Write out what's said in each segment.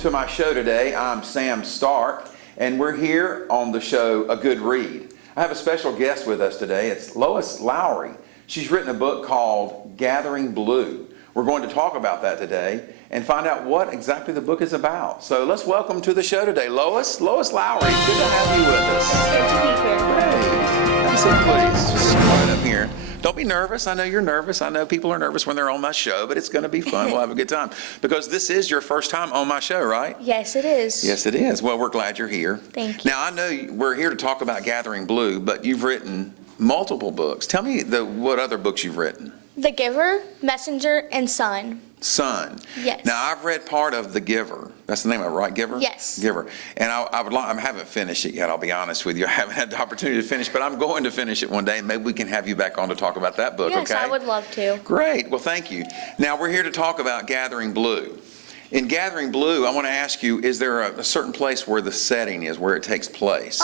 to my show today. I'm Sam Stark, and we're here on the show, A Good Read. I have a special guest with us today. It's Lois Lowry. She's written a book called Gathering Blue. We're going to talk about that today and find out what exactly the book is about. So let's welcome to the show today, Lois Lowry. Good to have you with us. It's good to be here. Hey, have a seat, please. Just come on up here. Don't be nervous. I know you're nervous. I know people are nervous when they're on my show, but it's going to be fun. We'll have a good time. Because this is your first time on my show, right? Yes, it is. Yes, it is. Well, we're glad you're here. Thank you. Now, I know we're here to talk about Gathering Blue, but you've written multiple books. Tell me what other books you've written. The Giver, Messenger, and Son. Son. Yes. Now, I've read part of The Giver. That's the name of it, right? Giver? Yes. Giver. And I haven't finished it yet, I'll be honest with you. I haven't had the opportunity to finish, but I'm going to finish it one day, and maybe we can have you back on to talk about that book, Yes, okay? I would love to. Great. Well, thank you. Now, we're here to talk about Gathering Blue. In Gathering Blue, I want to ask you, is there a certain place where the setting is, where it takes place?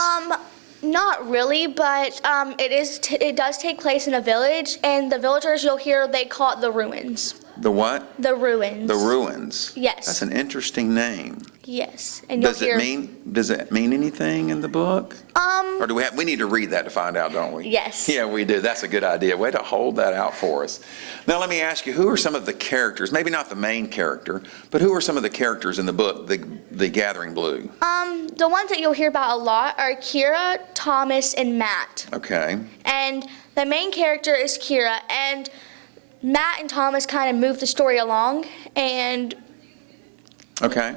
Not really, but it does take place in a village, and the villagers you'll hear, they call it the Ruins. The what? The Ruins. The Ruins. Yes. That's an interesting name. Yes. And you'll Does it mean anything in the book? Or we need to read that to find out, don't we? Yes. Yeah, we do. That's a good idea. Way to hold that out for us. Now let me ask you, who are some of the characters, maybe not the main character, but who are some of the characters in the book, The Gathering Blue? The ones that you'll hear about a lot are Kira, Thomas, and Matt. Okay. And the main character is Kira, and Matt and Thomas kind of move the story along, and... Okay.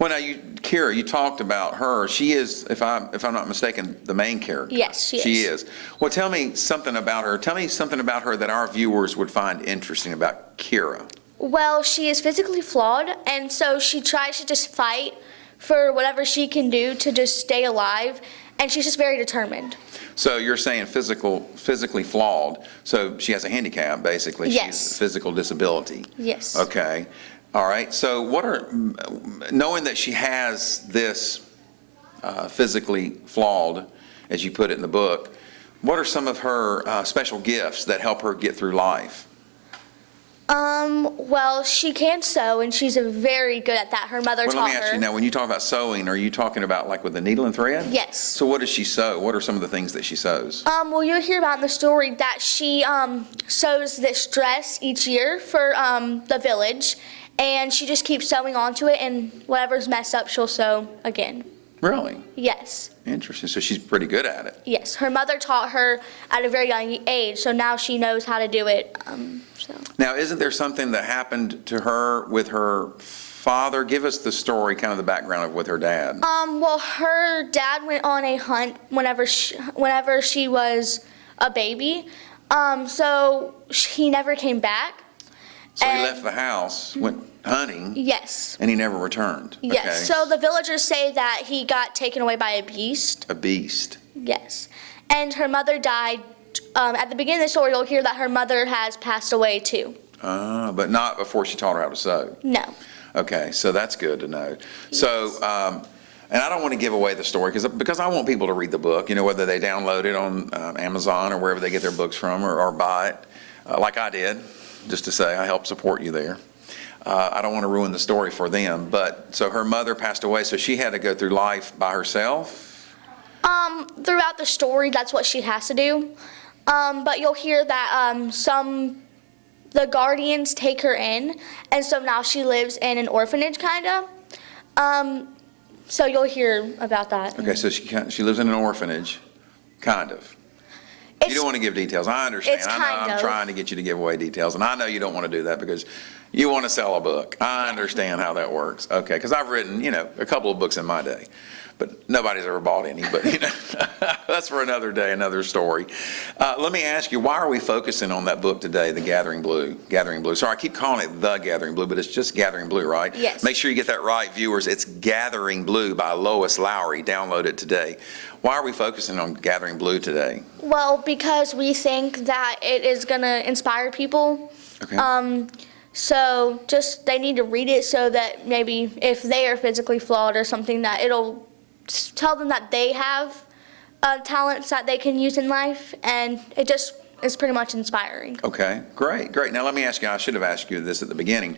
Well, now, Kira, you talked about her. She is, if I'm not mistaken, the main character. Yes, she is. She is. Well, tell me something about her. Tell me something about her that our viewers would find interesting about Kira. Well, she is physically flawed, and so she tries to just fight for whatever she can do to just stay alive, and she's just very determined. So you're saying physically flawed, so she has a handicap, basically. Yes. She has a physical disability. Yes. Okay. All right. So knowing that she has this physically flawed, as you put it in the book, what are some of her special gifts that help her get through life? Well, she can sew, and she's very good at that. Her mother taught her. Well, let me ask you now, when you talk about sewing, are you talking about like with a needle and thread? Yes. So what does she sew? What are some of the things that she sews? Well, you'll hear about in the story that she sews this dress each year for the village, and she just keeps sewing onto it, and whatever's messed up, she'll sew again. Really? Yes. Interesting. So she's pretty good at it. Yes. Her mother taught her at a very young age, so now she knows how to do it. Now, isn't there something that happened to her with her father? Give us the story, kind of the background with her dad. Well, her dad went on a hunt whenever she was a baby, so he never came back. So he left the house, went hunting. Yes. And he never returned. Yes. Okay. So the villagers say that he got taken away by a beast. A beast. Yes. And her mother died. At the beginning of the story, you'll hear that her mother has passed away too. But not before she taught her how to sew. No. Okay, so that's good to know. Yes. So, and I don't want to give away the story because I want people to read the book, whether they download it on Amazon or wherever they get their books from or buy it, like I did, just to say I help support you there. I don't want to ruin the story for them, but so her mother passed away, so she had to go through life by herself? Throughout the story, that's what she has to do. But you'll hear that the guardians take her in, and so now she lives in an orphanage, kind of. So you'll hear about that. Okay, so she lives in an orphanage, kind of. You don't want to give details. I understand. I'm trying to get you to give away details, and I know you don't want to do that because you want to sell a book. I understand how that works. Okay, because I've written, a couple of books in my day, but nobody's ever bought any. But that's for another day, another story. Let me ask you, why are we focusing on that book today, The Gathering Blue? Gathering Blue. Sorry, I keep calling it The Gathering Blue, but it's just Gathering Blue, right? Yes. Make sure you get that right, viewers. It's Gathering Blue by Lois Lowry. Download it today. Why are we focusing on Gathering Blue today? Well, because we think that it is going to inspire people. Okay. So just they need to read it so that maybe if they are physically flawed or something, that it'll tell them that they have talents that they can use in life, and is pretty much inspiring. Okay, great. Now let me ask you, I should have asked you this at the beginning.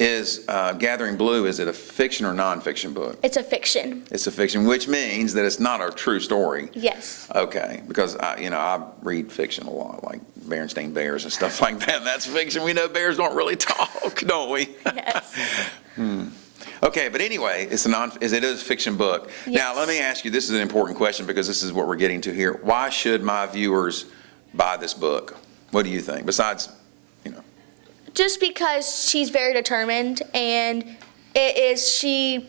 Is Gathering Blue, is it a fiction or nonfiction book? It's a fiction. It's a fiction, which means that it's not a true story. Yes. Okay, because I read fiction a lot, like Berenstain Bears and stuff like that. And that's fiction. We know bears don't really talk, don't we? Yes. Okay, but anyway, it is a fiction book. Yes. Now, let me ask you, this is an important question because this is what we're getting to here. Why should my viewers buy this book? What do you think? Besides, Just because she's very determined, and she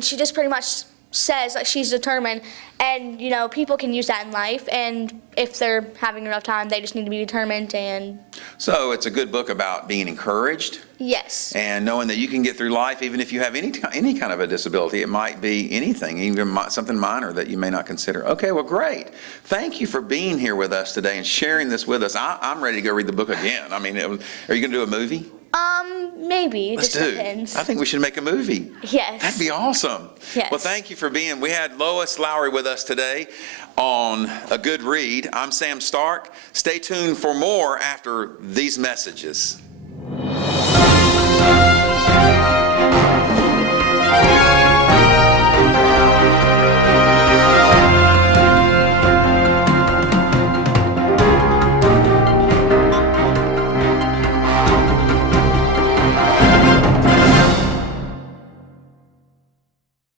just pretty much says that she's determined, and people can use that in life, and if they're having a rough time, they just need to be determined. And so it's a good book about being encouraged. Yes. And knowing that you can get through life even if you have any kind of a disability. It might be anything, even something minor that you may not consider. Okay, well, great. Thank you for being here with us today and sharing this with us. I'm ready to go read the book again. I mean, are you going to do a movie? Maybe. Let's just do. Depends. I think we should make a movie. Yes. That'd be awesome. Yes. Well, thank you for being. We had Lois Lowry with us today on A Good Read. I'm Sam Stark. Stay tuned for more after these messages.